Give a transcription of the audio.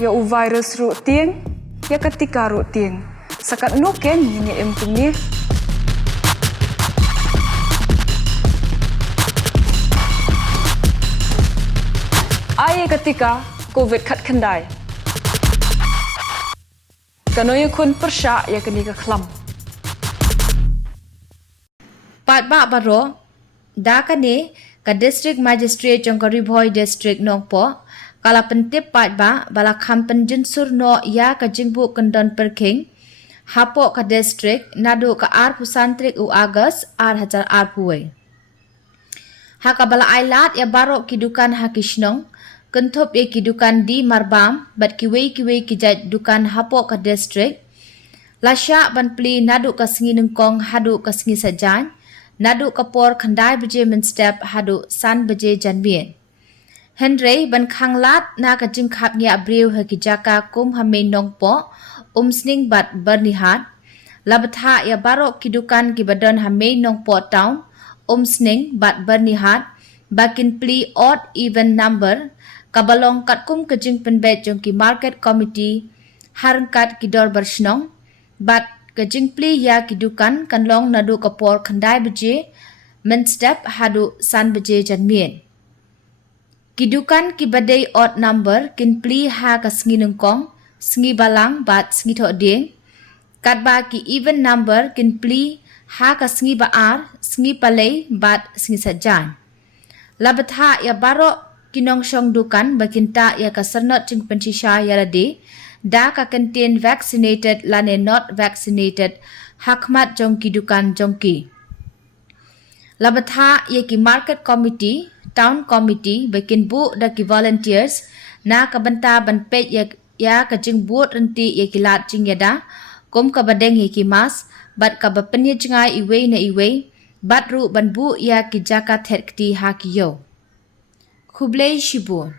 ya u virus ru tieng ya ketika ru tieng sakat nuken ini emkuni ai ketika covid khat khandai kanoy kun persya ya kini ka khlam pat ba baro da kane ka district magistrate jongkari boy district nongpo kala pentip pat ba bala khampan jinsur no ya ka jingbu kendon perking hapo ka district nadu ka ar pusantrik u agas ar hajar ar puwe haka bala ailat ya baro kidukan hakishnong kenthop ye kidukan di marbam bat kiwe kijat dukan hapo ka district lasya ban pli nadu ka singi nengkong hadu ka singi sajan nadu kapor khandai beje min step hadu san beje janbien Henry ban khanglat na ka jingkhap ngi abriu ha ki jaka kum hame nongpo sning bat bernihat labatha ya barok kidukan ki badon hame nongpo town sning bat bernihat bakin pli odd even number kabalong kat kum ka jing penbet jong ki market committee harangkat ki dor bersnong bat ka jing pli ya kidukan kanlong nadu kapor khandai beje min step hadu san beje janmien Kidukan ki badai odd number kin pli ha ka sngi nengkong, sngi balang bat sngi thok ding. Kat ba ki even number kin pli ha ka sngi baar, sngi palay bat sngi sajan. Labatha ya baro kinong syong dukan bakin ta ya ka sernot jing pensisya ya lade, da ka contain vaccinated lane not vaccinated hakmat jong kidukan jongki. Labatha ya ki market committee Town Committee bikin bu da ki volunteers na kabanta ban pet ya ka jing buat renti ya kilat jing yada kum ka badeng ya ki mas bat ka bapenya jingai iwe na iwe bat ru ban bu ya ki jaka thet kti ha ki yo Kublai Shibun